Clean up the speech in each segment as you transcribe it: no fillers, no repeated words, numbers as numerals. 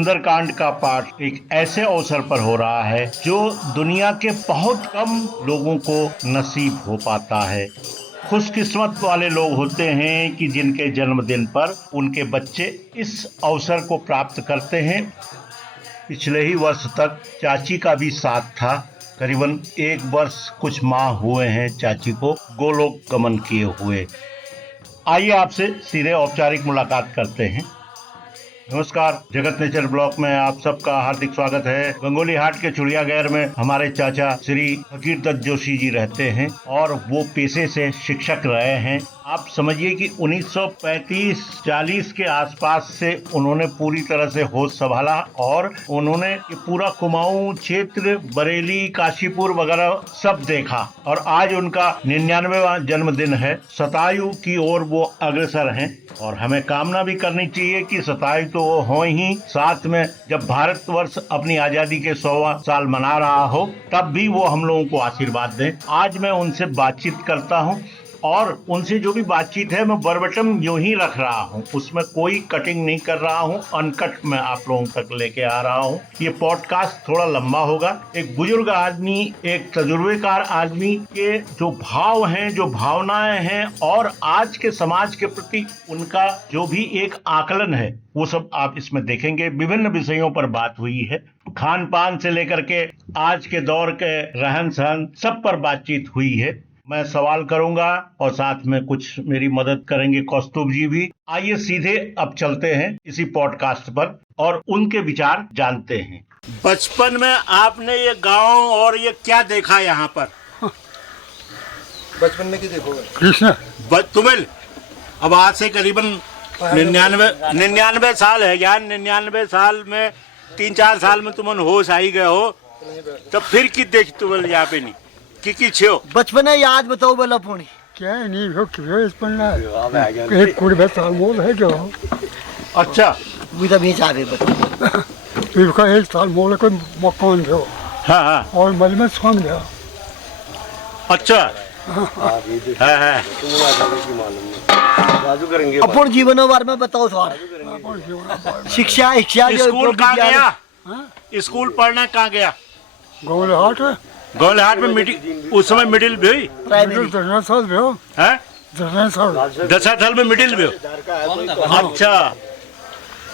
सुंदरकांड का पाठ एक ऐसे अवसर पर हो रहा है जो दुनिया के बहुत कम लोगों को नसीब हो पाता है। खुशकिस्मत वाले लोग होते हैं कि जिनके जन्मदिन पर उनके बच्चे इस अवसर को प्राप्त करते हैं। पिछले ही वर्ष तक चाची का भी साथ था। करीबन 1 वर्ष कुछ माह हुए हैं चाची को गोलोक गमन किए हुए। आइए आपसे सीधे औपचारिक मुलाकात करते हैं। नमस्कार, जगत नेचर ब्लॉक में आप सबका हार्दिक स्वागत है। गंगोली हाट के चिड़ियाघर में हमारे चाचा श्री फकीर दत्त जोशी जी रहते हैं और वो पेशे से शिक्षक रहे हैं। आप समझिए कि 1935-40 के आसपास से उन्होंने पूरी तरह से होश संभाला और उन्होंने ये पूरा कुमाऊं क्षेत्र, बरेली, काशीपुर वगैरह सब देखा और आज उनका 99वां जन्मदिन है। शतायु की ओर वो अग्रसर हैं और हमें कामना भी करनी चाहिए कि शतायु तो वो हो ही, साथ में जब भारतवर्ष अपनी आजादी के 100वां साल मना रहा हो तब भी वो हम लोगों को आशीर्वाद दें। आज मैं उनसे बातचीत करता हूँ और उनसे जो भी बातचीत है मैं वर्बटम यूं ही रख रहा हूँ, उसमें कोई कटिंग नहीं कर रहा हूँ, अनकट मैं आप लोगों तक लेके आ रहा हूँ। ये पॉडकास्ट थोड़ा लंबा होगा। एक बुजुर्ग आदमी, एक तजुर्बेकार आदमी के जो भाव हैं, जो भावनाएं हैं और आज के समाज के प्रति उनका जो भी एक आकलन है वो सब आप इसमें देखेंगे। विभिन्न विषयों पर बात हुई है, खान पान से लेकर के आज के दौर के रहन सहन सब पर बातचीत हुई है। मैं सवाल करूंगा और साथ में कुछ मेरी मदद करेंगे कौस्तुभ जी भी। आइए सीधे अब चलते हैं इसी पॉडकास्ट पर और उनके विचार जानते हैं। बचपन में आपने ये गांव और ये क्या देखा यहाँ पर? बचपन में क्या देखोगे? कृष्ण तुम्हें अब आज से करीबन 99 साल है ज्ञान। 99 साल में 3-4 साल में तुम होश आई गए हो, तब फिर की देख तुम यहाँ पे नहीं की छो बचपन है याद बताओ बोला पुणी क्या नहीं हो क्यों इस पर ना एक कोई बस मोल है जो। अच्छा भी तो बेच आ गए बता फिर का 1 साल मोल कोई मकान जो। हाँ हाँ और मल में सोन गया। अच्छा है अपन जीवन बारे में बताओ थोड़ा। शिक्षा स्कूल कहाँ गया? स्कूल पढ़ना कहाँ गया? गोले हाट में उस समय मिडिल भी हुई? दर्शन साल भी हो है? दशा साल में मिडिल भी हो? अच्छा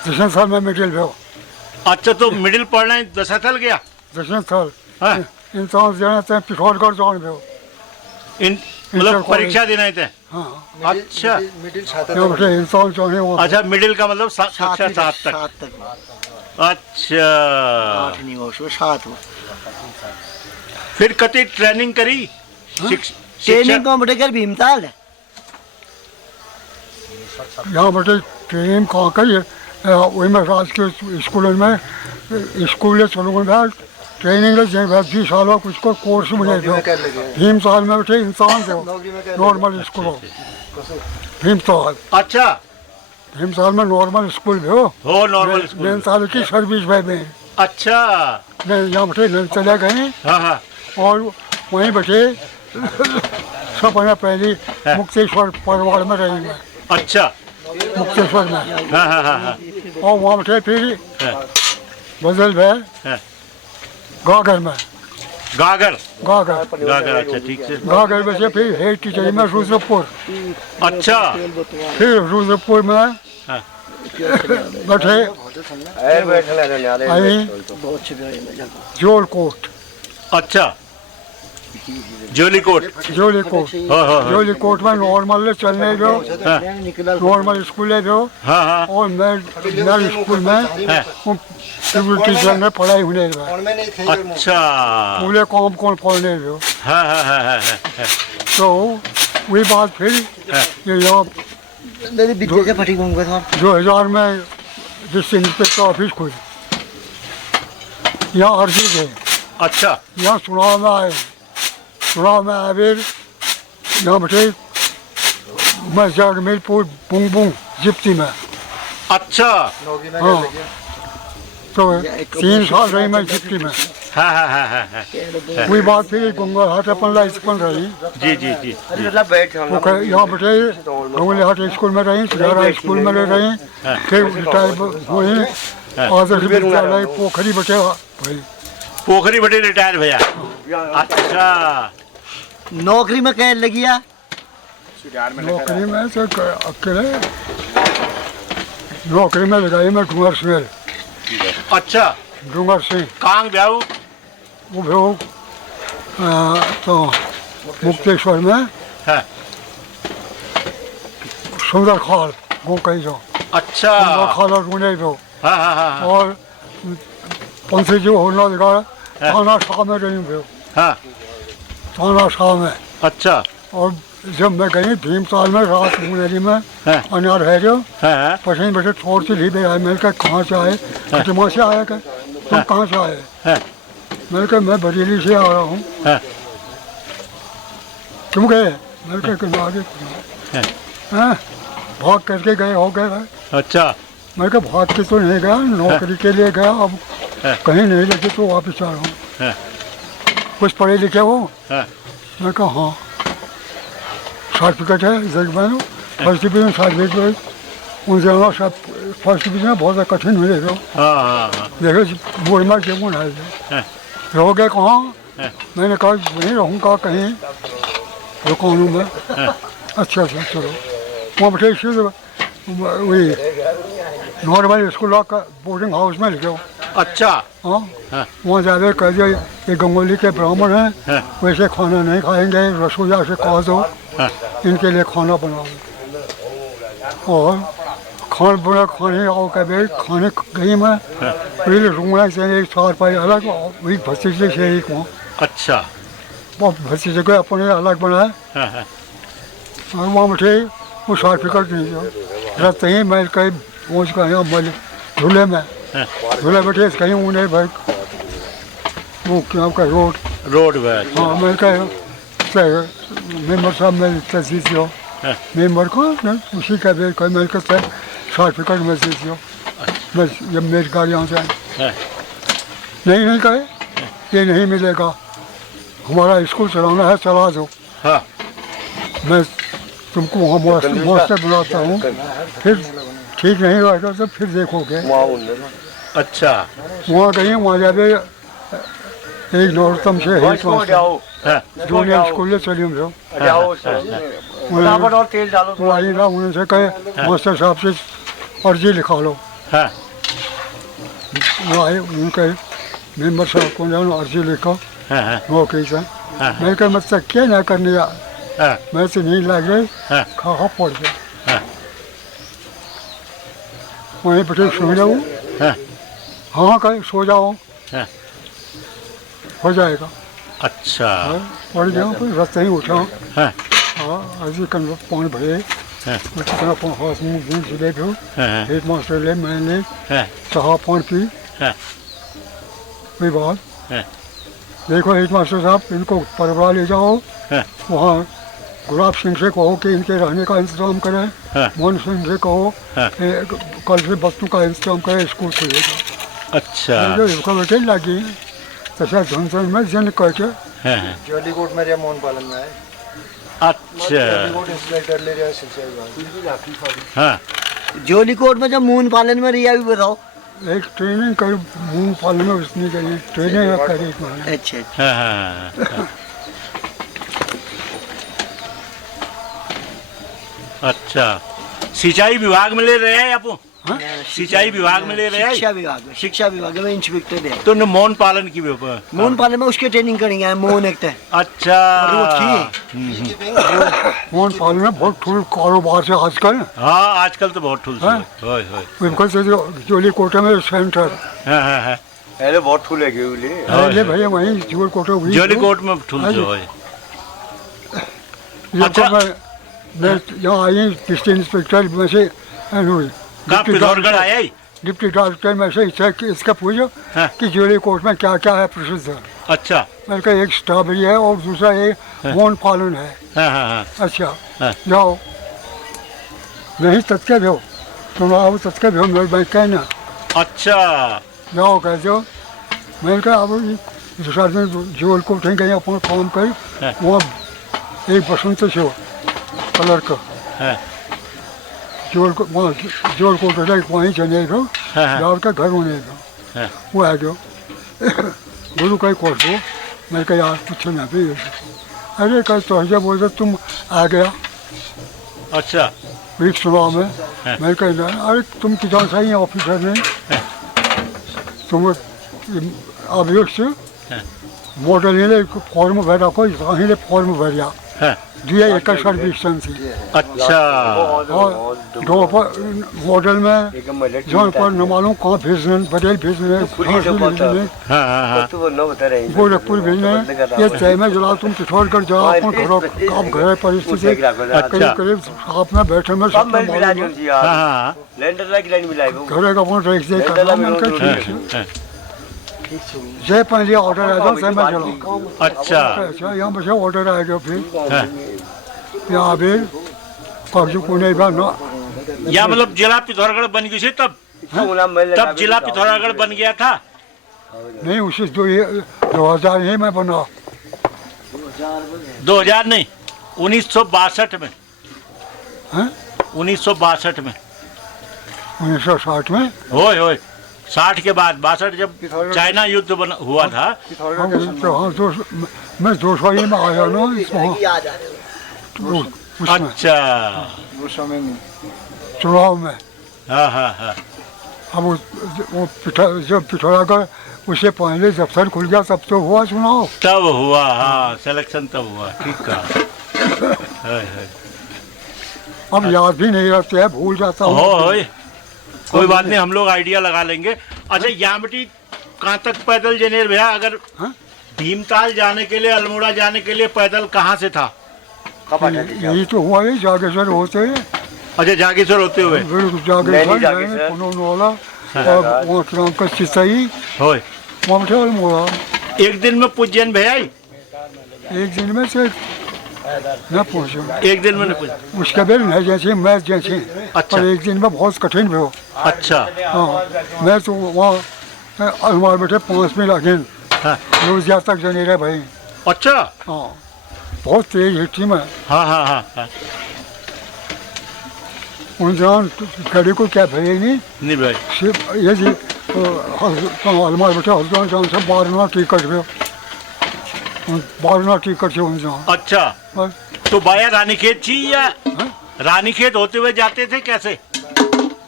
दर्शन साल में मिडिल भी हो। अच्छा तो मिडिल पढ़ना 10 साल गया? दर्शन साल इंसान जाना पिछोड़गढ़ जान भी हो। मतलब परीक्षा देना थे? हाँ। अच्छा इंसान जो है वो। अच्छा मिडिल का मतलब कक्षा 7 तक। अच्छा 8 नहीं हो 7 हो। फिर कति ट्रेनिंग करी? ट्रेनिंग कौन बटे कर भीमताल है यहाँ बटे ट्रेनिंग कहाँ करिए वही में राजकीय स्कूल में स्कूल चलो ट्रेनिंग 20 साल हो कुछ को कोर्स मिले भीम साल में बटे इंसान थे नॉर्मल स्कूल हो भीम साल। अच्छा भीम साल में नॉर्मल स्कूल भी हो नॉर्मल स्कूल 9 साल की सर्विस भाई में। अच्छा यहाँ बटे चले गए। हाँ हाँ और वहीं बचे सब पहली मुक्तेश्वर परिवार में रही मैं। अच्छा मुक्तेश्वर में। हाँ हाँ हाँ और वहाँ बचे फिर बदल भे गागर में। गागर गागर अच्छा ठीक से गागर बचे फिर हेड टीचर में रुद्रपुर। अच्छा फिर रुद्रपुर में बैठे जोलकोट। अच्छा जोलीकोट जोलीकोट में नॉर्मल चलने दो, नॉर्मल स्कूल दो। हाँ हाँ और मैं स्कूल में टीचर में पढ़ाई होने दो। अच्छा पूरे काम कौन पढ़ने दो। हाँ हाँ हाँ हाँ तो वही बात फिर ये यहाँ 2000 में डिस्ट्रिक्ट इंस्पेक्टर ऑफिस खुली यहाँ अर्जी थे। अच्छा यहाँ चुनाव में आए फिर यहाँ बैठे मैं जगमीरपुर बुंग जिप्सी में। अच्छा हाँ तो 3 साल रही मैं जिप्सी में। हाँ हाँ हाँ हाँ हाँ वही बात फिर गंगोली हाट अपन लाइफ बन रही। जी जी जी यहाँ बैठे गंगोली हाट स्कूल में रही, सिधारा स्कूल में रही, फिर रिटायर हुई आदर्श विद्यालय पोखरी बटे भाई पोखरी बटे रिटायर भैया। अच्छा नौकरी में कह लगिया? नौकरी में तो अकेले नौकरी में लगाई मैं डूंगर सिंह। अच्छा डूंगर सिंह कांग ब्याऊ वो भी हो तो मुक्तेश्वर में है। सुंदर खाल वो कही जो अच्छा सुंदर खाल और रूने भी हो हाँ हाँ हाँ हाँ और पंथी जो होना लगा थाना शाह में रही हूँ हाँ थाना शाह में। अच्छा और जब मैं गई भीमताल में रात मुंगेरी में हाँ। अनार है जो हाँ पसीने बचे छोड़ से ली आए। मैंने कहा कहाँ से आए? खटमा से आया क्या? तुम कहाँ से आए? हाँ मैंने कहा मैं बरेली से आ रहा हूँ। हाँ तुम गए? मैंने कहा कि आगे हाँ भाग करके गए हो गए। अच्छा मैंने कहा भाग के तो नहीं गया, नौकरी के लिए गया, अब कहीं नहीं लगे तो वापस आ रहा हूँ। हाँ कुछ पढ़े लिखे हो? हाँ मैं कहा हाँ सर्टिफिकेट है जजमान फर्स्ट डिवीजन सर्टिफिकेट उन जगह सब फर्स्ट डिवीजन बहुत कठिन मिलेगा। हाँ हाँ देखो बोर्ड में क्यों है रहो गए कहाँ? मैंने कहा नहीं रहूँगा कहीं दुकानों में। अच्छा अच्छा चलो वहाँ बैठे वही नॉर्मल स्कूल का बोर्डिंग हाउस में लिखे हो। अच्छा हाँ हाँ वहाँ जाके कह दिया ये गंगोली के ब्राह्मण हैं हाँ। वैसे खाना नहीं खाएंगे, रसोईया से कह दो हाँ। इनके लिए खाना बनाओ। और खाना बना खाने आओ कभी खाने गई मैं वही रूंगना से एक 4 पाई अलग वही भतीजे से एक वहाँ अच्छा वो भतीजे को अपने अलग बनाया। हाँ हाँ और वहाँ बैठे वो सर्टिफिकेट नहीं दिया रखते ही मैं कहीं पहुँच गया यहाँ मैं झूले में झूले बैठे कहीं उन्हें भाई वो क्या का रोड बैठ हाँ मैं कह मेम्बर साहब मेरी तस्वीर हो मेम्बर को उसी का बेर कोई मेरे को सर्टिफिकेट मैसेज हो बस जब मेरी गाड़ी यहाँ से नहीं कहे ये नहीं मिलेगा, हमारा स्कूल चलाना है चला दो। हाँ मैं तुमको वहाँ मास्टर बुलाता हूँ, फिर ठीक नहीं रहेगा तो फिर देखोगे। अच्छा वहाँ गई वहाँ जाके एक नौरतम से जूनियर स्कूल में चली हूँ उनसे कहे मास्टर साहब से अर्जी लिखा लो। हाँ वो आए उनके मेम्बर साहब को अर्जी लिखो हाँ नौकरी से। मैं कहा मतलब क्या ना करने मैं से नहीं लग रही खा पड़ गया वहीं बैठे सो जाओ। हाँ कहे सो जाओ हो जाएगा। अच्छा पड़ गया फिर रास्ते ही उठा। हाँ हाँ अजी कन पानी भरे कितना हाथ मुँह ले दो हेड मास्टर ले मैंने चाह पान पी कोई बात देखो हेड मास्टर साहब इनको परवरा ले जाओ वहाँ गुलाब सिंह से कहो कि इनके रहने का इंतजाम करें, मोहन सिंह से कहो कल से बच्चों का इंतजाम करें स्कूल खुलेगा। अच्छा बेटे लगी तथा झंझन में जन करके जोलीकोट में या मोहन पालन में है। अच्छा हाँ जोलीकोट में जब मून पालन में रिया भी बताओ। एक ट्रेनिंग कर मूंग पालन में उसने करी ट्रेनिंग करी। अच्छा हाँ हाँ अच्छा सिंचाई विभाग में ले रहे हैं आप? सिंचाई विभाग में ले रहे हैं? शिक्षा विभाग में इंस्पेक्टर है। तो मोहन पालन की मोहन पालन में उसके ट्रेनिंग करेंगे मोहन एक है। अच्छा मोहन पालन में बहुत ठूल कारोबार से आजकल। हाँ आजकल तो बहुत ठूल जोली कोटे में सेंटर पहले बहुत ठूल है पहले भैया वहीं जोली कोटे जोली कोट में ठूल मैं यहाँ आई डिस्ट्रिक्ट इंस्पेक्टर में से पिथौरागढ़ आया ही डिप्टी डायरेक्टर में से इसका पूछो कि जोली कोट में क्या क्या है प्रसिद्ध। अच्छा मैंने कहा एक स्ट्रॉबेरी है और दूसरा एक मोहन पालन है। अच्छा जाओ नहीं तत्के दो तुम आओ तत्के दो मेरे बैंक कहना। अच्छा जाओ कह दो। मैंने कहा अब दूसरा दिन जोल को उठेंगे अपना काम कर वहाँ एक बसंत से कलर का जोल को उठे वहीं चले हाँ। जाओ के घर होने का हाँ। वो आ गयो गुरु कहीं कोर्स हो मैं कहा यार कुछ ना भी अरे कल तो हजे बोलते तुम आ गया अच्छा बीच चुनाव में हाँ। मैं कह अरे तुम किसान सही है ऑफिसर में तुम अभियोग से हाँ। मॉडल ने फॉर्म भरा कोई कहीं फॉर्म भरिया हाँ। दिया 21 सर्विस से अच्छा और दो मॉडल में जौन पर न मालूम कहाँ भेजने बरेल भेजने भेजने हाँ हाँ हाँ गोरखपुर भेजने ये तय में जला तुम पिथौरगढ़ जाओ अपन घरों आप घर परिस्थिति करीब करीब साथ में बैठे में सब हाँ हाँ घरे का अपन रेख दे करना मन कर ठीक है जय पहले ऑर्डर आ जाओ जय मैं चलाऊँ अच्छा अच्छा यहाँ पर ऑर्डर आ जाओ फिर हाँ। यहाँ भी कब्जे को नहीं बा ना या मतलब जिला पिथौरागढ़ बन गई थी तब जिला पिथौरागढ़ बन गया था नहीं उसे 2000 ही में बना 2000 नहीं 1962 में हैं 1962 में 1960 में होय होय 60 के बाद 62 जब चाइना युद्ध हुआ था हाँ मैं 200 ही में आया ना इसमें उसमें अच्छा चुनाव में हाँ हाँ हाँ अब वो जब पिथौरागढ़ उससे पहले जब सर खुल गया तब तो हुआ चुनाव तब हुआ हाँ सिलेक्शन तब हुआ ठीक कहा है। अब याद भी नहीं रहते है भूल जाता हूँ होय कोई बात नहीं हम लोग आइडिया लगा लेंगे अच्छा यामटी कहाँ तक पैदल जनेर भैया अगर हाँ? भीमताल जाने के लिए अल्मोड़ा जाने के लिए पैदल कहाँ से था यही तो हुआ ही जागेश्वर होते अच्छा जागेश्वर होते हुए जागेश्वर पुनोला और वहाँ नाम का चितई होय वहाँ बैठे अल्मोड़ा एक दिन में पूजन भैया एक दिन में से न पहुँचो एक दिन में नहीं पूछ उसके बाद नहीं जैसे मैं जैसे अच्छा। पर एक दिन में बहुत कठिन भी हो अच्छा हाँ मैं तो वहाँ अलमार बैठे 5 मिनट लगे हाँ। रोजिया तक जने रहे भाई अच्छा हाँ बहुत तेज हिट्टी में हाँ हाँ हाँ हाँ उन जान गाड़ी को क्या भैया नहीं भाई सिर्फ ये जी अलमार बैठे हल्द्वान जान से 12 टिकट भी 12 टिकट से उन जान अच्छा तो बाया रानीखेत थी या रानीखेत होते हुए जाते थे कैसे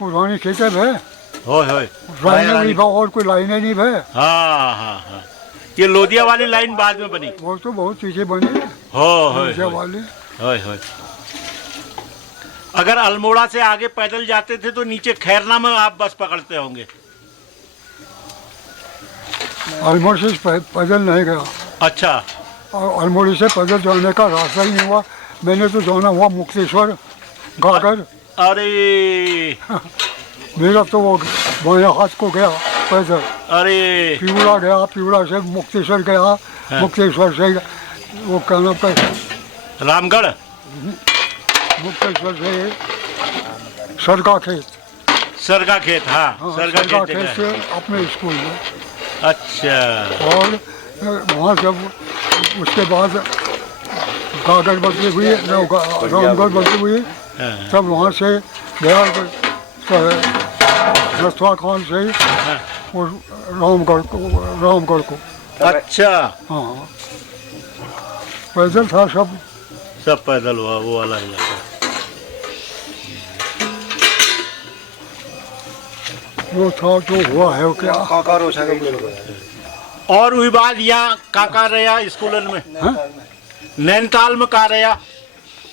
वो रानी खेत है होय होय लाइनें नहीं भा और कोई लाइनें नहीं भे हाँ हाँ हाँ ये लोदिया वाली लाइन बाद में बनी वो तो बहुत चीजें बनी हो होय लोदिया वाली होय होय अगर अल्मोड़ा से आगे पैदल जाते थे तो नीचे खैरना में आप बस पकड़ते होंगे अल्मोड़ से पैदल नहीं गया अच्छा और अल्मोड़ी से पैदल जाने का रास्ता ही नहीं हुआ मैंने तो जाना हुआ मुक्तेश्वर गागर अरे मेरा तो वो बाया हाथ को गया पैदल अरे पिवड़ा गया पिवड़ा से मुक्तेश्वर गया हाँ। मुक्तेश्वर से वो क्या नाम का रामगढ़ मुक्तेश्वर से सरका खेत सरगा खेत हाँ हाँ, सरगा सरका खेत खेत जगह से अपने स्कूल में अच्छा और वहाँ जब उसके बाद गागर बदली हुई रामगढ़ बदली हुई हाँ, तब वहाँ से गया रस्तवा खान से हाँ। वो रामगढ़ को अच्छा हाँ पैदल था सब सब पैदल हुआ वो वाला इलाका वो था जो हुआ है वो क्या और वही बात यहाँ का रहा स्कूलन में हाँ? नैनीताल में का रहा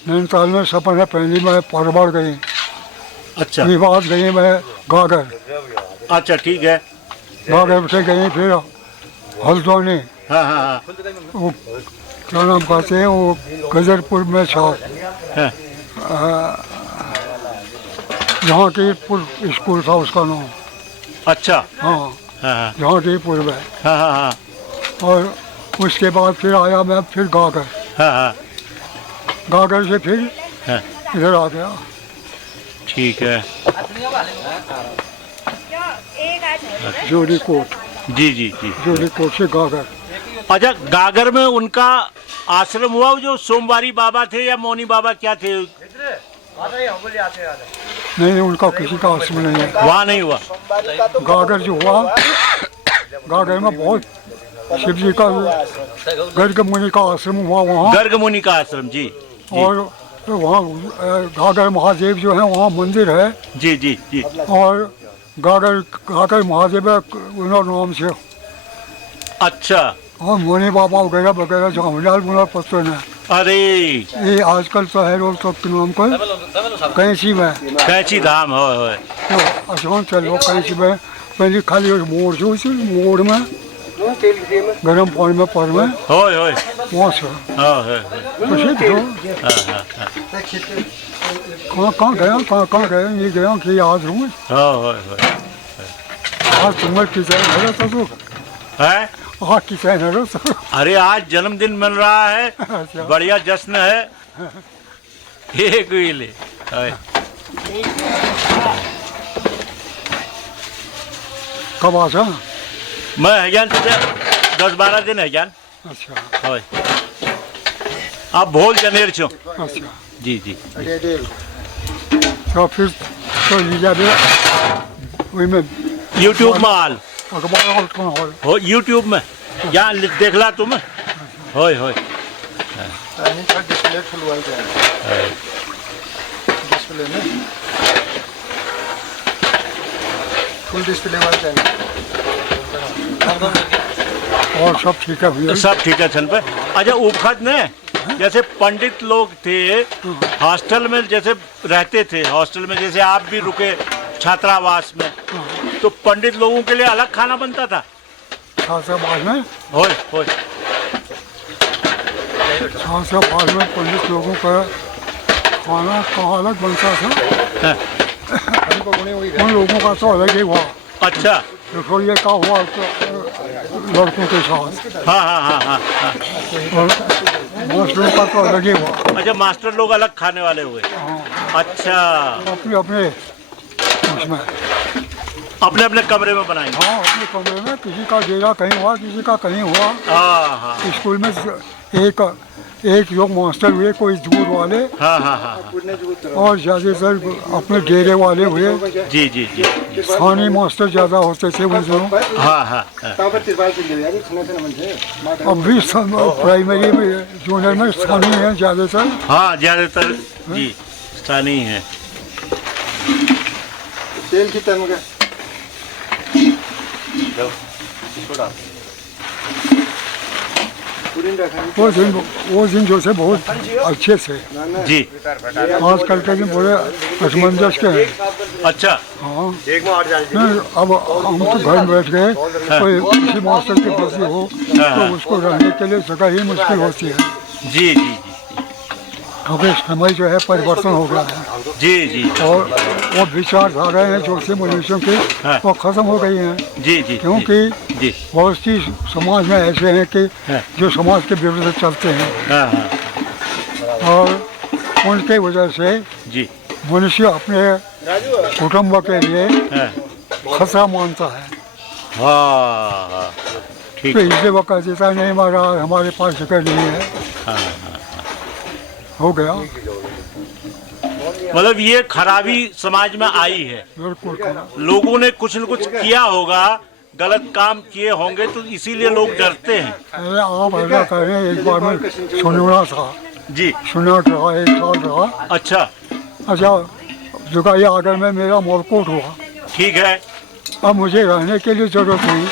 नैनीताल में सपन है पहली में परबाड़ गई अच्छा विवाद गई मैं गागर अच्छा ठीक है गागर से गई फिर हल्द्वानी हाँ हाँ हाँ वो क्या नाम कहते हैं वो गजरपुर में था हाँ, जहाँ की स्कूल था उसका नाम अच्छा हाँ हाँ जहाँ की पूर्व है हाँ हाँ हाँ और उसके बाद फिर आया मैं फिर गागर हाँ हाँ गागर से फिर हाँ इधर आ गया ठीक है जोड़ी कोट जी जी जी जोड़ी कोट से गागर अच्छा गागर में उनका आश्रम हुआ जो सोमवारी बाबा थे या मौनी बाबा क्या थे नहीं, उनका किसी का आश्रम नहीं है। वहाँ नहीं हुआ? गागर जो हुआ, गागर में बहुत शिव जी का गर्ग मुनि का आश्रम हुआ वहाँ। गर्ग मुनि का आश्रम, जी, जी। और वहाँ गागर महादेव जो है वहाँ मंदिर है। जी जी जी। और गागर महादेव है उनके नाम से। अच्छा। और मुनि बाबा वगैरह वगैरह जो हमारे बुना पत्थर है। अरे ये आजकल तो है रोड सब के नाम पर कैंची में, कैंची धाम हो। तो आसान चलो कैंची में पहले खाली मोड़ जो मोड़ में गरम पानी में पर में होय होय वहाँ से प्रसिद्ध हो। कहाँ गया ये गया कि याद हूँ। आज तुम्हारे किसान है तो है? हाँ किसान है तो। अरे आज जन्मदिन मिल रहा है, बढ़िया जश्न है। एक ले कब आ जा? मैं है ज्ञान 10-12 दिन है ज्ञान। अच्छा। होय आप भोल जनेर छो। अच्छा जी जी। तो फिर तो लीजा भी वही में यूट्यूब में हाल अखबार और कौन हॉल हो, यूट्यूब में यहाँ देखला तुम। होय होय फुल डिस्प्ले वाला और सब ठीक है भैया? सब ठीक है छन पे। अच्छा उपखत ने जैसे पंडित लोग थे हॉस्टल में, जैसे रहते थे हॉस्टल में, जैसे आप भी रुके छात्रावास में, तो पंडित लोगों के लिए अलग खाना बनता था? छात्रावास में होय होय छात्रावास में पंडित लोगों का खाना कहाँ अलग बनता था? उन लोगों का तो अलग ही हुआ। अच्छा। रसोई का हुआ लड़कों के साथ। हाँ हाँ हाँ हाँ हाँ। और मास्टरों का तो अलग ही हुआ। अच्छा मास्टर लोग अलग खाने वाले हुए। हाँ। अच्छा अपने अपने उसमें अपने अपने कमरे में बनाएंगे। हाँ अपने कमरे में, किसी का डेरा कहीं हुआ, किसी का कहीं हुआ। हाँ हाँ। स्कूल में एक लोग मास्टर हुए, कोई दूर वाले। हाँ हाँ हाँ। और ज़्यादातर अपने डेरे वाले हुए। जी जी जी। स्थानीय मास्टर ज़्यादा होते थे उन दिनों। हाँ हाँ हाँ। अब भी प्राइमरी में जूनियर में स्थानीय है ज़्यादातर। हाँ ज़्यादातर जी स्थानीय है। तेल की तन वो दिन जो से बहुत अच्छे से जी। आजकल के दिन बड़े असमंजस के हैं। अच्छा। हाँ नहीं, अब हम तो घर में बैठ गए, कोई किसी मास्टर की बस्ती हो तो उसको रहने के लिए जगह ही मुश्किल होती है। जी जी जी। क्योंकि समय जो है परिवर्तन हो गया है। जी जी। और वो विचारधाराएं हैं जो से मनुष्यों की वो खत्म हो गई हैं। जी जी। क्योंकि जी बहुत सी समाज में ऐसे हैं कि जो समाज के विरुद्ध चलते हैं। हाँ हाँ। और उनके वजह से जी मनुष्य अपने कुटुंब के लिए खतरा मानता है। हाँ ठीक। तो इसलिए वो कह देता नहीं हमारे पास जगह नहीं है। हाँ। हो गया। मतलब ये खराबी समाज में आई है। बिल्कुल। लोगों ने कुछ न कुछ किया होगा, गलत काम किए होंगे, तो इसीलिए लोग डरते हैं। अरे आप ऐसा करें, एक बार में सुनना था जी। सुना रहा 1 साल रहा। अच्छा जगह ये आगर में मेरा मोरकोट हुआ। ठीक है। अब मुझे रहने के लिए जरूरत हुई,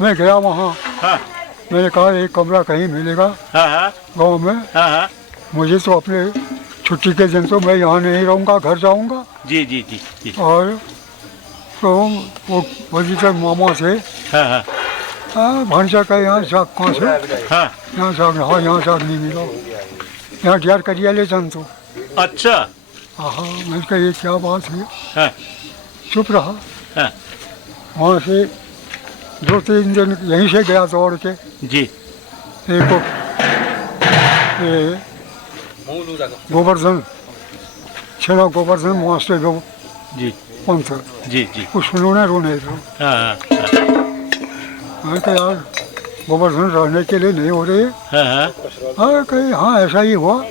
मैं गया वहाँ। हाँ मैंने कहा एक कमरा कहीं मिलेगा हाँ हाँ गाँव में। हाँ हाँ। मुझे तो अपने छुट्टी के दिन तो मैं यहाँ नहीं रहूँगा, घर जाऊँगा। जी जी जी जी। और तो वो वजीफे मामा से भांसा का यहाँ साग कहाँ से यहाँ साग हाँ यहाँ साग नहीं मिला, यहाँ ढेर करिया ले जान तो। अच्छा। हाँ मैंने कहा ये क्या बात है। चुप रहा। वहाँ से 2-3 दिन यहीं से गया दौड़ के। जी। एक गोवर्धन छेड़ा गोवर्धन मास्टर जो जी पंथ जी जी कुछ उन्होंने रोने दो। मैं कहा यार गोवर्धन रहने के लिए नहीं हो रहे। हाँ कहीं हाँ ऐसा ही हुआ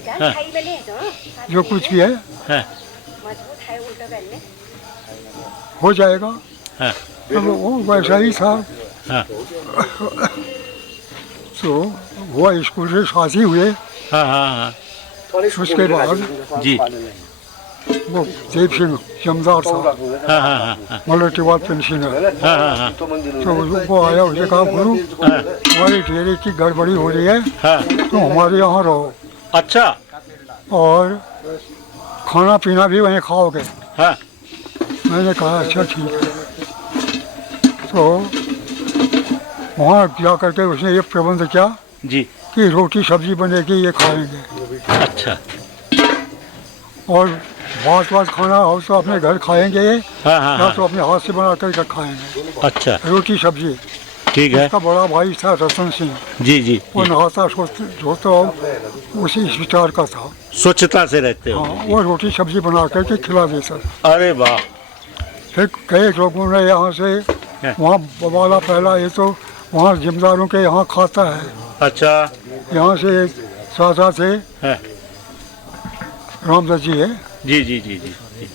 जो कुछ भी है। हो जाएगा। हाँ, तो वो वैसा ही था। हाँ, तो वो स्कूल से शादी हुए, हाँ, हाँ, हाँ, उसके बाद जी, वो देव सिंह जमदार था, हाँ, हाँ, हाँ, हाँ, मल्टीवाल पेंशनर। हाँ, हाँ, हाँ, तो वो आया, उसने कहा गुरु हमारी डेयरी की गड़बड़ी हो रही है, हाँ, तो हमारे यहाँ रहो अच्छा, और खाना पीना भी वहीं खाओगे। हाँ, मैंने कहा अच्छा ठीक है। तो वहाँ जा करके उसने ये प्रबंध किया जी, कि रोटी सब्जी बनेगी, ये खाएंगे, अच्छा, और बात खाना हो तो अपने घर खाएंगे हाँ, हाँ, या हाँ, तो अपने हाथ से बना कर खाएंगे, अच्छा, रोटी सब्जी। ठीक है, उसका बड़ा भाई था रतन सिंह, जी, जी, वो जी, नहाता धोता उसी विचार का था। स्वच्छता से रहते हो, हाँ, वो रोटी सब्जी बना करके खिला देता। अरे वाह, फिर कई लोगों ने यहाँ से वहाँ बवाला फैला, ये तो वहाँ जिम्मेदारों के यहाँ खाता है। अच्छा, यहाँ से सादा से हाँ, रामदास जी है, जी, जी, जी, जी, जी,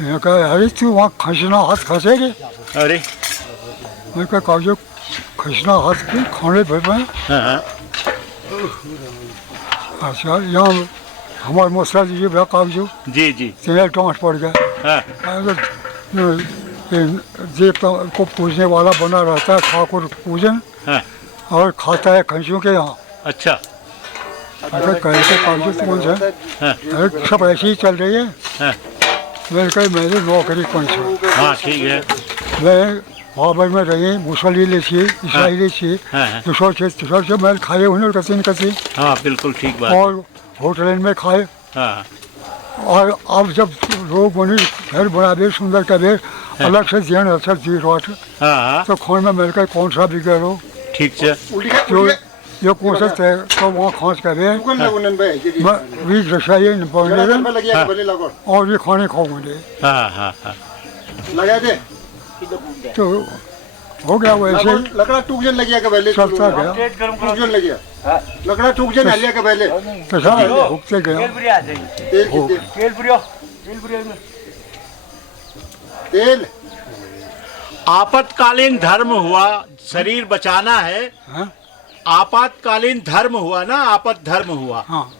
मैंने कहा अरे तू वहाँ खसना हाथ खसेगे। अरे, मैंने कहा जो खसना हाथ के खाने भर में। हाँ, हाँ, अच्छा, यहाँ हमारे मौसा जी बड़ा कागजो जी, जी, तेरा टाँट पड़ गया। हाँ, देवता को पूजने वाला बना रहता है, ठाकुर पूजन, हाँ, और खाता है खंसियों के यहाँ। अच्छा, अच्छा कैसे कागज कौन सा? हाँ, अरे सब ऐसे ही चल रही है। हाँ, मैंने कहा मेरी नौकरी कौन सा? हाँ, ठीक है, मैं बाबर में रही मुसली छी ईसाई छी हाँ, हाँ, दूसरों से मैं खाए हुए कसी न कसी, हाँ, बिल्कुल ठीक बात, और होटल में खाए। हाँ, और अब जब लोग बनी घर बनावे सुंदर करे, अलग से जीवन अच्छा जी रहा, हाँ, हाँ, तो खान में मिलकर कौन सा बिगड़ हो ठीक है, जो कौन सा तय तो वहाँ खास करे भी रसाई और ये खाने खाओगे। हाँ, हाँ, हाँ, तो हो गया वैसे ही लकड़ा टूक जन लगिया के पहले चलता गया, टूक जन लगिया लकड़ा टूक जन हलिया के पहले तो सब भुगते गया। तेल आपातकालीन धर्म हुआ, शरीर बचाना है, हाँ? आपातकालीन धर्म हुआ ना, आपात धर्म हुआ। हाँ,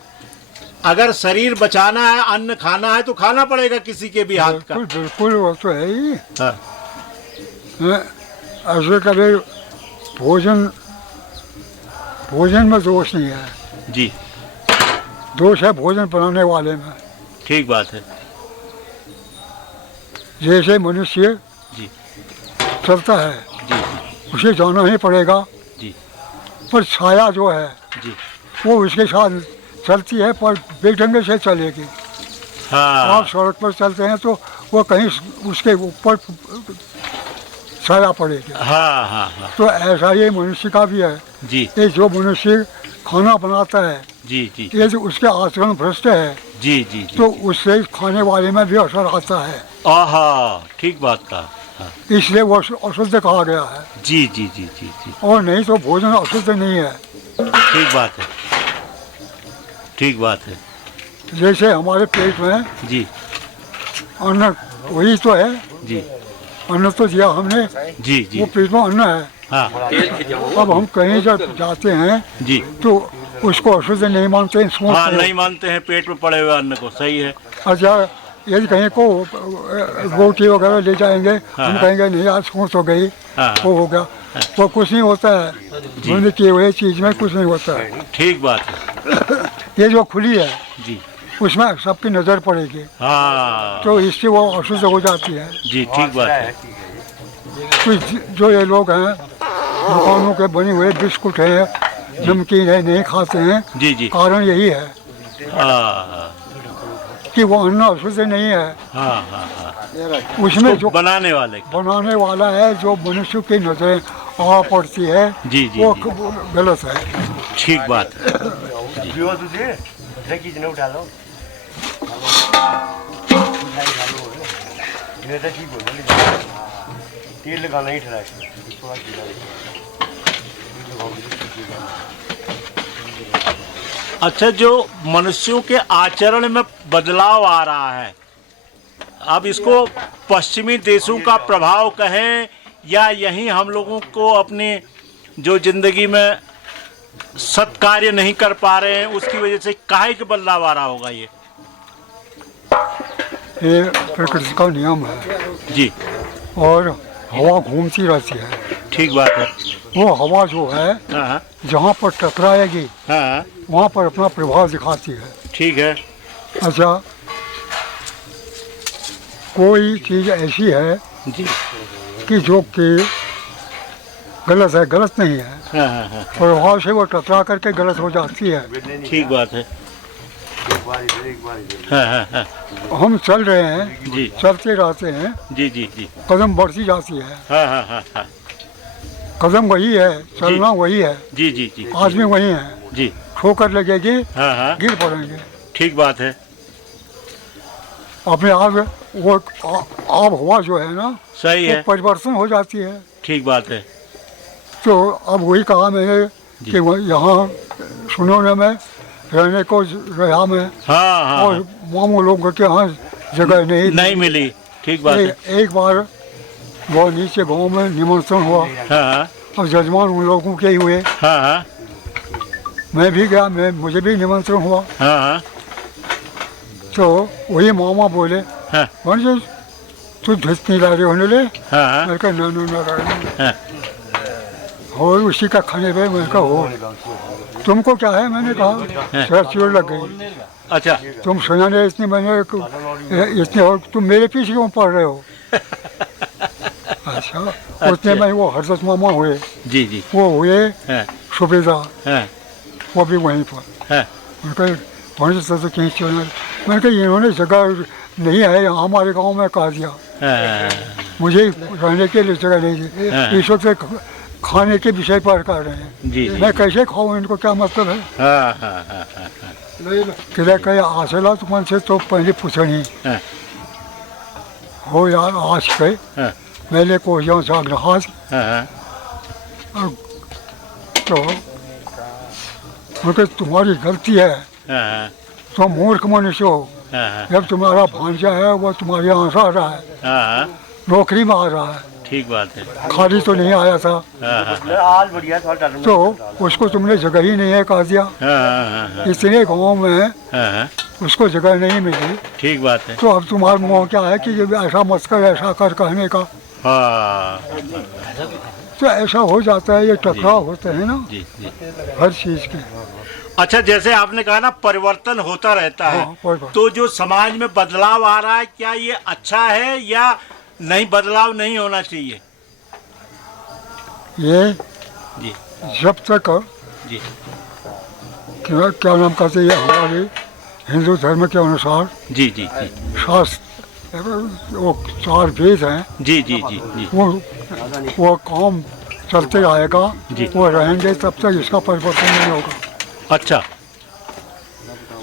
अगर शरीर बचाना है, अन्न खाना है, तो खाना पड़ेगा किसी के भी हाथ का। बिल्कुल बिल्कुल, वो तो है ही। हाँ, ऐसे कभी भोजन में दोष नहीं है, जी, दोष है भोजन बनाने वाले में। ठीक बात है, जैसे मनुष्य जी, चलता है जी, उसे जाना ही पड़ेगा, जी, पर छाया जो है जी, वो उसके साथ चलती है, पर बेढंगे से चलेगी। हाँ, आप सड़क पर चलते हैं तो वो कहीं उसके ऊपर छाया पड़ेगी। हाँ, हाँ, हाँ, तो ऐसा ही मनुष्य का भी है। जी, ये जो मनुष्य खाना बनाता है, जी, जी, ये जो उसके आचरण भ्रष्ट है, जी, जी, जी, तो उससे खाने वाले में भी असर आता है, आहा, ठीक बात कहा, हाँ, इसलिए वो अशुद्ध कहा गया है। जी, जी, जी, जी, जी, और नहीं तो भोजन अशुद्ध नहीं है। ठीक बात है, ठीक बात है, जैसे हमारे पेट में जी, अन्न वही तो है, जी, अन्न तो दिया हमने, जी, जी, वो पेट में अन्न है। हाँ, अब हम कहीं जब जाते हैं जी, तो उसको अशुद्ध नहीं मानते हैं, हाँ, सोचते नहीं हैं। मानते हैं पेट में पड़े हुए अन्न को, सही है, अच्छा, यदि कहीं को रोटी वगैरह ले जाएंगे, हम हाँ। कहेंगे नहीं आज सोच हो गई, हाँ। वो हो गया, वो कुछ नहीं होता है, बंद किए हुए चीज में कुछ नहीं होता है। ठीक बात है, ये जो खुली है जी, उसमें सबकी नजर पड़ेगी, हाँ, तो इससे वो अशुद्ध हो जाती है। जी, ठीक बात है, तो जो ये लोग हैं दुकानों के बने हुए बिस्कुट है, नमकीन है, नहीं खाते हैं, जी, जी, कारण यही है हाँ, कि वो अन्न अशुद्ध नहीं है, हाँ, हाँ, हाँ, उसमें जो बनाने वाले का, बनाने वाला है, जो मनुष्य की नजरें आ पड़ती है, जी, जी, वो जी, गलत है। ठीक बात है, तेल लगाना ही ठहरा अच्छा, जो मनुष्यों के आचरण में बदलाव आ रहा है, अब इसको पश्चिमी देशों का प्रभाव कहें या यहीं हम लोगों को अपने जो जिंदगी में सत्कार्य नहीं कर पा रहे हैं उसकी वजह से काहे के बदलाव आ रहा होगा ये प्रकृति का नियम है जी। और हवा घूमती रहती है। ठीक बात है। वो हवा जो है हाँ जहाँ पर टकराएगी हाँ वहाँ पर अपना प्रभाव दिखाती है। ठीक है। अच्छा, कोई चीज़ ऐसी है जी कि जो कि गलत है, गलत नहीं है, हाँ प्रभाव से वो टकरा करके गलत हो जाती है। ठीक बात है। हाँ हम चल रहे हैं जी चलते रहते हैं जी जी जी कदम बढ़ती जाती है। हाँ कदम वही है, चलना वही है, जी जी जी आदमी वही है। जी ठोकर लगेगी, हाँ गिर पड़ेंगे। ठीक बात है। अपने आप वो आब हवा जो है ना सही है। वो परिवर्तन हो जाती है। ठीक बात है। तो अब वही कहा मैंने कि यहाँ सुनोने में रहने को रहा में हाँ और मामू लोगों के यहाँ जगह नहीं मिली। ठीक बात है। एक बार वो नीचे गांव में निमंत्रण हुआ। हाँ अब जजमान उन लोगों के ही हुए। हाँ मैं भी गया, मुझे भी निमंत्रण हुआ। हाँ तो वही मामा बोले, हाँ जी तू धुतनी ला रहे होने ले। हाँ मैं कहा ना हाँ और उसी का खाने पे मैंने कहा हो तुमको क्या है। मैंने कहा सर चोट लग गई। अच्छा तुम सुना नहीं इतनी मैंने इतने और तुम मेरे पीछे क्यों पड़ रहे हो। अच्छा, उतने में वो हरदत मामा हुए। जी जी वो हुए हाँ सूबेदार, हाँ वो भी वहीं पर। हाँ उनका कौन सा तो कहीं चलना। मैंने कहा इन्होंने जगह नहीं है यहाँ हमारे गांव में कहा दिया। मुझे रहने के लिए जगह नहीं दी। इस वक्त खाने के विषय पर कर रहे हैं। जी मैं कैसे खाऊं, इनको क्या मतलब है। किले कहे आसला तुम से तो पहले पूछनी हो यार आज के मेले को यहाँ से अग्रहास तो उनके तुम्हारी गलती है। तुम मूर्ख मनुष्य हो। जब तुम्हारा भांजा है वो तुम्हारे यहाँ से आ रहा है, नौकरी में आ रहा है। ठीक बात है। खाली तो नहीं आया था। तो उसको तुमने जगह ही नहीं है कहा दिया। इतने गांव में उसको जगह नहीं मिली। ठीक बात है। तो अब तुम्हारा मुँह क्या है कि ऐसा मत कर, ऐसा कर कहने का। तो ऐसा हो जाता है, ये टकराव होते हैं ना जी जी हर चीज के। अच्छा, जैसे आपने कहा ना परिवर्तन होता रहता है। तो जो समाज में बदलाव आ रहा है क्या ये अच्छा है या नहीं, बदलाव नहीं होना चाहिए? ये जी जब तक जी क्या नाम कहते हैं हमारे हिंदू धर्म के अनुसार जी जी जी शास्त्र वो 4 वेद हैं। जी जी जी जी वो काम चलते आएगा। वो रहेंगे तब तक इसका परिवर्तन नहीं होगा। अच्छा,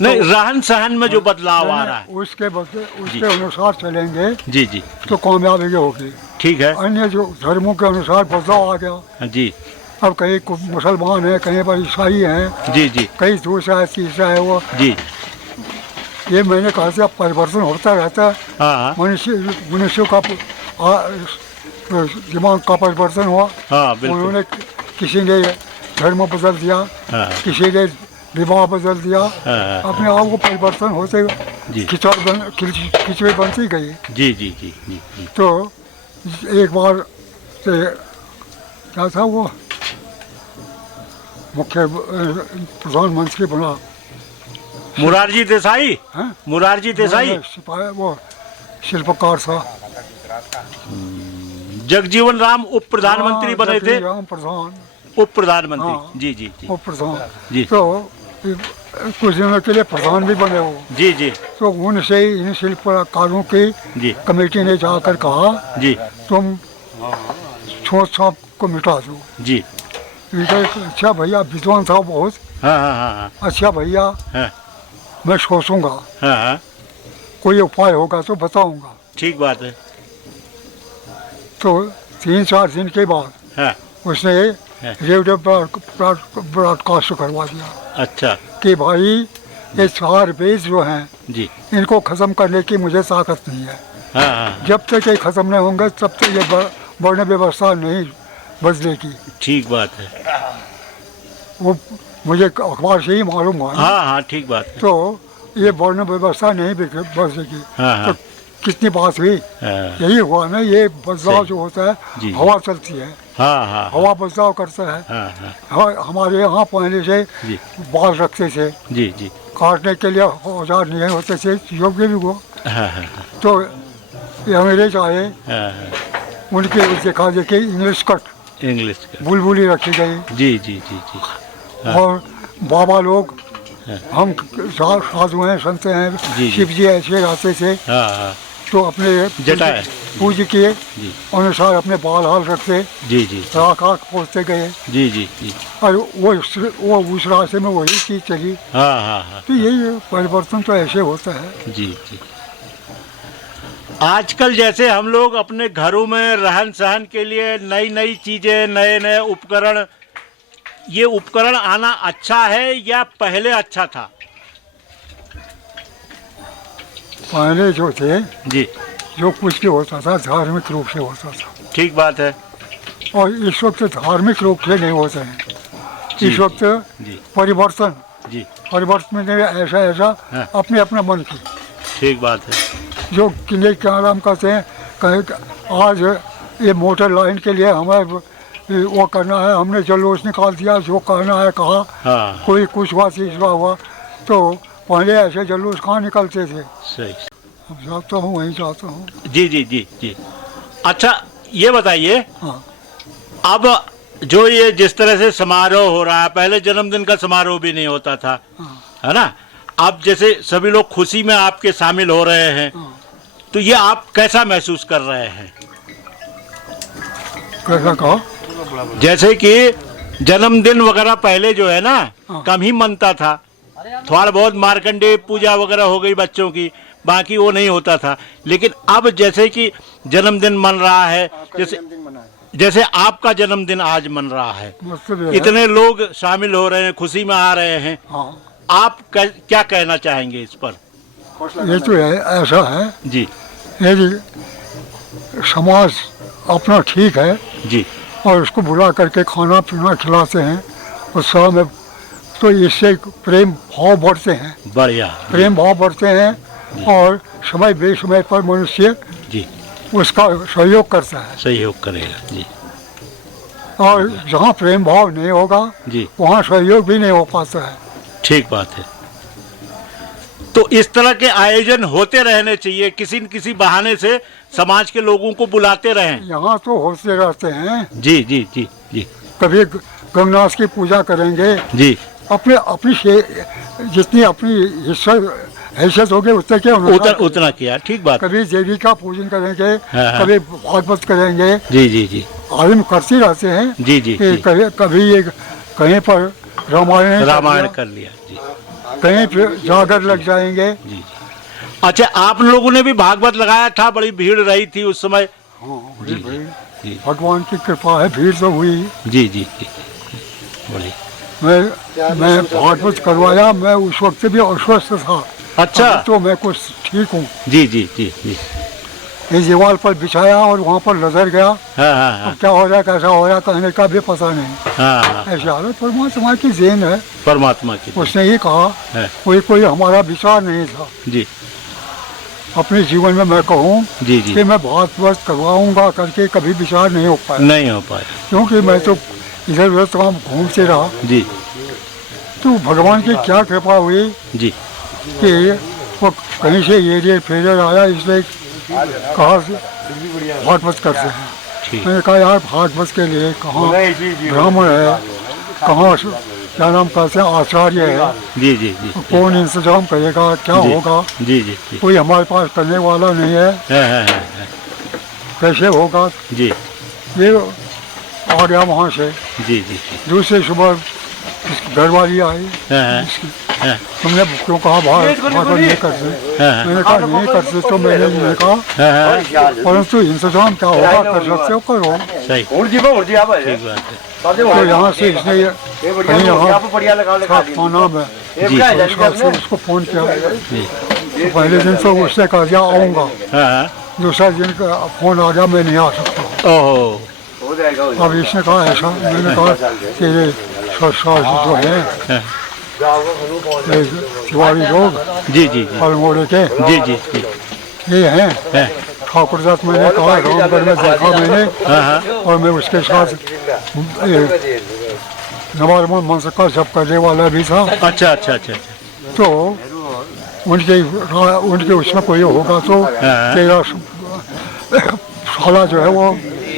नहीं रहन सहन में जो बदलाव आ रहा है उसके अनुसार चलेंगे जी जी तो कामयाबी होगी। ठीक है। अन्य जो धर्मों के अनुसार बदलाव आ गया। जी अब कहीं मुसलमान है, कहीं पर ईसाई हैं, जी जी कहीं दूसरा है, तीसरा है वो जी। ये मैंने कहा था परिवर्तन होता रहता है। मनुष्य का दिमाग का परिवर्तन हुआ। उन्होंने किसी ने धर्म बदल दिया, किसी ने विवाह बदल दिया। अपने आप को परिवर्तन होते खिचड़ी बनती गई। जी जी जी जी जी। तो एक बार से क्या था वो मुख्य प्रधानमंत्री बना मुरारजी देसाई। मुरारजी देसाई वो शिल्पकार था। जगजीवन राम उप प्रधानमंत्री बने थे। उप प्रधानमंत्री। जी जी जी उप प्रधान जी। तो कुछ दिनों के लिए प्रधान भी बने वो। जी जी। तो उनसे इन शिल्पकारों की कमेटी ने जाकर कहा जी तुम छोट छाप को मिटा दो। जी। अच्छा भैया, विद्वान था बहुत। अच्छा भैया, मैं सोचूंगा, कोई उपाय होगा तो बताऊंगा। ठीक बात है। तो 3-4 दिन के बाद उसने रेडियो ब्रॉडकास्ट करवा दिया। अच्छा। कि भाई ये 4 वेद जो हैं जी। इनको खत्म करने की मुझे ताकत नहीं है। हाँ हाँ, जब तक ये खत्म नहीं होंगे तब तक ये वर्ण व्यवस्था नहीं बदलेगी। ठीक बात है। वो मुझे अखबार से ही मालूम हुआ। हाँ हाँ, ठीक बात है। तो ये वर्ण व्यवस्था नहीं बदलेगी। हाँ हाँ, तो कितनी बात हुई, हाँ यही हुआ ना। ये बदलाव सही। जो होता जी। है हवा चलती है, हाँ हाँ, हवा बदलाव करता है। हाँ हाँ, हमारे यहाँ पहले से जी बाल रखते थे, जी जी, काटने के लिए औजार नहीं होते थे, योग्य भी वो। हाँ हाँ तो ये अंग्रेज आए, हाँ हाँ, उनके देखा देखी इंग्लिश कट इंग्लिश का, बुलबुली रखी गई। जी जी जी जी, हाँ। और बाबा लोग, हाँ। हम साधु हैं, संत हैं, जी। शिव जी ऐसे रहते थे, हाँ हाँ, तो अपने जटा है। पूज्य के जी अनुसार अपने बाल हाल रखते, जी जी राख पहुँचते गए। जी जी जी, और वो उस रास्ते में वही चीज चली। हाँ हाँ हाँ, तो यही परिवर्तन तो ऐसे होता है। जी जी। आजकल जैसे हम लोग अपने घरों में रहन सहन के लिए नई नई चीजें, नए नए उपकरण, ये उपकरण आना अच्छा है या पहले अच्छा था? पहले जो थे, जी, जो कुछ भी होता था धार्मिक रूप से होता था, ठीक बात है। और इस वक्त धार्मिक रूप से नहीं होते हैं। जी, इस वक्त जी परिवर्तन जी, में ऐसा ऐसा हाँ। अपने अपने मन की, ठीक बात है। जो किले क्या नाम कहते हैं, कहीं आज ये मोटर लाइन के लिए हमें वो करना है, हमने जुलूस निकाल दिया, जो कहना है कहा। हाँ, कोई कुछ हुआ, तीसरा हुआ, तो पहले ऐसे जुलूस कहाँ निकलते थे। सही। अब जाता हूँ, वहीं जाता हूँ। जी जी जी जी। अच्छा, ये बताइए, हाँ, अब जो ये जिस तरह से समारोह हो रहा है, पहले जन्मदिन का समारोह भी नहीं होता था, हाँ, है ना? अब जैसे सभी लोग खुशी में आपके शामिल हो रहे हैं, हाँ। तो ये आप कैसा महसूस कर रहे हैं? कैसा कहा? जैसे कि जन्मदिन वगैरह पहले जो है ना, हाँ। कम ही मनता था, थोड़ा बहुत मार्कंडेय पूजा वगैरह हो गई बच्चों की, बाकी वो नहीं होता था। लेकिन अब जैसे कि जन्मदिन मन रहा है, जैसे आपका जन्मदिन आज मन रहा है, मतलब ये है, इतने लोग शामिल हो रहे हैं, खुशी में आ रहे हैं, हाँ, आप क्या कहना चाहेंगे इस पर? ये तो है, ऐसा है, जी यदि समाज अपना ठीक है जी, और उसको बुला करके खाना पीना खिलाते हैं उत्साह में, तो इससे प्रेम भाव बढ़ते हैं, बढ़िया। प्रेम भाव बढ़ते हैं, और समय बेसमय पर मनुष्य जी, उसका सहयोग करता है। सहयोग करेगा। जी और जहाँ प्रेम भाव नहीं होगा जी, वहाँ सहयोग भी नहीं हो पाता है। ठीक बात है। तो इस तरह के आयोजन होते रहने चाहिए, किसी न किसी बहाने से समाज के लोगों को बुलाते रहें। यहाँ तो होते रहते हैं, जी जी जी जी कभी गंगनाथ की पूजा करेंगे, जी, अपनी जितनी अपनी हैसियत होगी उतने के उतना किया, ठीक बात। कभी देवी का पूजन करेंगे, हाँ। कभी भागवत करेंगे, जी जी जी आदमी करते रहते हैं। जी जी कि जी, कभी ये कहीं पर रामायण कर लिया। जी कहीं पर जागर लग जाएंगे। जी। अच्छा, आप लोगों ने भी भागवत लगाया था, बड़ी भीड़ रही थी उस समय। हाँ, जी, भाई, जी। भगवान की कृपा है, भीड़ तो हुई। जी जी जी, बोलिए। मैं भागवत करवाया, मैं उस वक्त भी अस्वस्थ था। अच्छा, अब तो मैं कुछ ठीक हूँ। जी जी जी जी, ये दीवार पर बिछाया और वहाँ पर नजर गया। हाँ हाँ हाँ अब क्या हो रहा है, कैसा हो रहा है, कहने का भी पता नहीं। हाँ, ऐसे हालत परमात्मा की देन है। परमात्मा की। उसने ही कहा, है। कोई हमारा विचार नहीं था। जी अपने जीवन में मैं कहूँ जी जी, कि मैं भागवत करवाऊंगा करके कभी विचार नहीं हो पाया, नहीं हो पाया। क्योंकि मैं तो इधर उधर तमाम घूमते रहा। जी तो भगवान की क्या कृपा हुई जी, कि वो कहीं से ये फेजर आया, इसलिए कहा भागवत करते हैं। ठीक। मैंने कहा यार भागवत के लिए कहाँ ब्राह्मण है, कहाँ क्या नाम कहते हैं आचार्य है, जी जी जी, कौन इंतजाम करेगा, क्या जी। होगा, जी जी जी, कोई हमारे पास करने वाला नहीं है, है। कैसे होगा। जी ये आ गया वहाँ से। जी जी, दूसरे सुबह घर वाली आई, है। तुमने क्यों कहा भागवत नहीं करते। मैंने कहा नहीं करते तो मैंने नहीं कहा, परंतु इंतजाम क्या होगा, कर सकते हो करो। सही, ठीक बात है। तो यहाँ से इसने कहीं यहाँ खाना में तो इस बात से उसको फ़ोन किया। तो पहले दिन तो उसने कहा दिया आऊँगा, हाँ। दूसरा दिन का फ़ोन आ गया मैं नहीं आ सकता। ओहो। अब इसने कहा ऐसा, मैंने कहा कि ये सास जो है ये तिवारी लोग जी जी जी अल्मोड़े के जी जी जी। ये हैं ठाकुर जात। मैंने कहा रामगढ़ में देखा मैंने, हाँ। और मैं उसके साथ नवाज मंस का जब करने वाला भी था। अच्छा अच्छा अच्छा। तो उनके उसमें कोई होगा तो तेरा साला जो है वो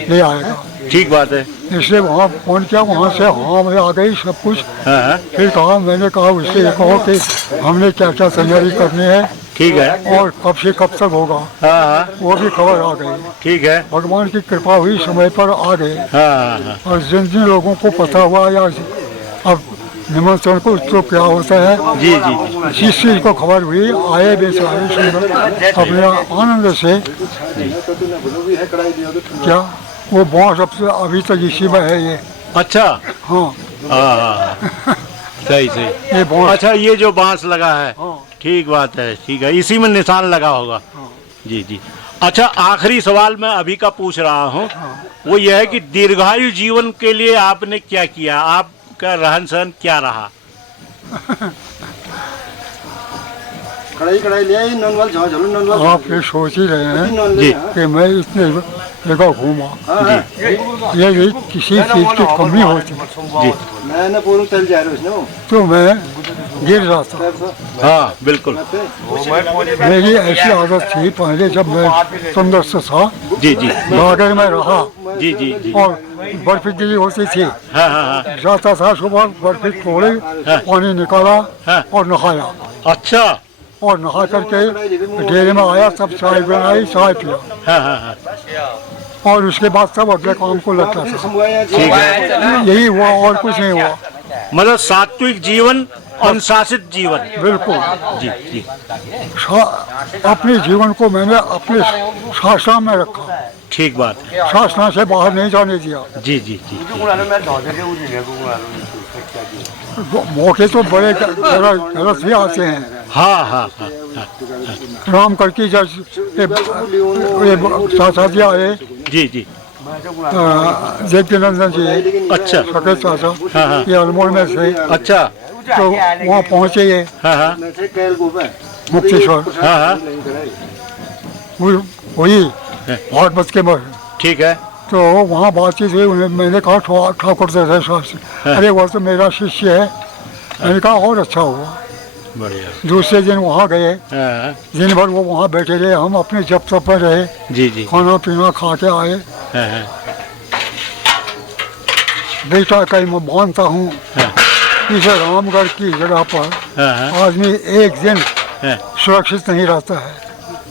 ले आएगा। ठीक बात है। इसलिए वहाँ फ़ोन किया, वहाँ से हाँ मैं आ गई सब कुछ। हाँ। फिर कहा, मैंने कहा उससे ये कहो कि हमने क्या क्या तैयारी करनी है ठीक है। और कब से कब तक होगा। हाँ। वो भी खबर आ गई। ठीक है। भगवान की कृपा हुई, समय पर आ गए। हाँ। और जिन जिन लोगों को पता हुआ या अब निमंत्रण को तो क्या होता है, जी जी जी। जिस चीज़ को खबर हुई आए बेचारे सुंदर अपने आनंद से। क्या वो बाँस अब से अभी तक इसी में है ये। अच्छा। हाँ हाँ। सही सही। ये बाँस। अच्छा, ये जो बांस लगा है, हाँ ठीक बात है, ठीक है, इसी में निशान लगा होगा। जी जी। अच्छा, आखिरी सवाल मैं अभी का पूछ रहा हूँ, वो यह है कि दीर्घायु जीवन के लिए आपने क्या किया, आपका रहन सहन क्या रहा? कढ़ाई ले आई नॉनवेज झोलो नॉनवेज। आप ये सोच ही रहे हैं जी। कि मैं इतने जगह घूमा, ये किसी चीज़ की कमी होती जी। मैं पूर्ण तल जा रहा हूँ तो मैं गिर जाता। हाँ बिल्कुल। मेरी ऐसी आदत थी पहले जब मैं तंदुरुस्त था, जी जी बागर में रहा जी जी जी। और बर्फी गिरी होती थी, हाँ हाँ हाँ। जाता था सुबह, बर्फी तोड़ी, पानी निकाला हाँ। और नहाया, अच्छा। और नहा करके डेरे में आया, तब चाय बनाई, चाय पिया, हाँ हाँ हाँ। और उसके बाद सब अपने काम को लगता था। ठीक है। यही हुआ और कुछ नहीं हुआ। मतलब सात्विक जीवन, अनुशासित जीवन। बिल्कुल। जी जी। अपने जीवन को मैंने अपने शासन में रखा, ठीक बात है। शासन से बाहर नहीं जाने दिया। जी जी जी। मौके तो बड़े गलत भी आते हैं। हाँ हाँ हाँ हाँ। राम करके जब चाचा जी आए, जी जी। जेपी नंदन जी, अच्छा। सके चाचा, हाँ हाँ। ये अल्मोड़ में से, अच्छा। तो वहाँ पहुँचे ये हाँ हाँ मुक्तेश्वर, हाँ हाँ। वही 8 बज के मर। ठीक है। तो वहाँ बातचीत हुई, मैंने कहा ठाकुर दादा साहब से, अरे वो तो मेरा शिष्य है। मैंने कहा और अच्छा हुआ। बढ़िया। दूसरे दिन वहाँ गए, हाँ। दिन भर वो वहाँ बैठे रहे, हम अपने जप तप में रहे, जी जी। खाना पीना खा के आए। हाँ हाँ बेटा कहीं मैं मानता हूँ हाँ इस रामगढ़ की जगह पर हाँ हाँ। आदमी एक दिन हाँ। सुरक्षित नहीं रहता है,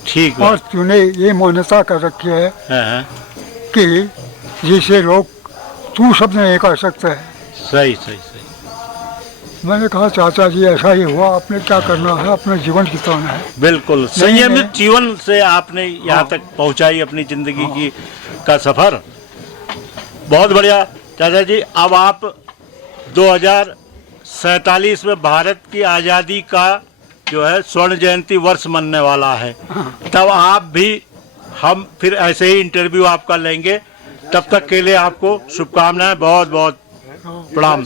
ठीक और बात। तूने ये मान्यता कर रखी है हाँ हाँ। कि जिसे लोग तू शब्द नहीं कर सकते है। सही सही सही। मैंने कहा चाचा जी ऐसा ही हुआ, आपने क्या करना है, अपने जीवन बिताना है। बिल्कुल संयमित जीवन से आपने यहाँ तक पहुँचाई अपनी जिंदगी की का सफर। बहुत बढ़िया चाचा जी। अब आप 2047 में भारत की आज़ादी का जो है स्वर्ण जयंती वर्ष मनने वाला है, तब आप भी हम फिर ऐसे ही इंटरव्यू आपका लेंगे। तब तक के लिए आपको शुभकामनाएं, बहुत बहुत प्रणाम।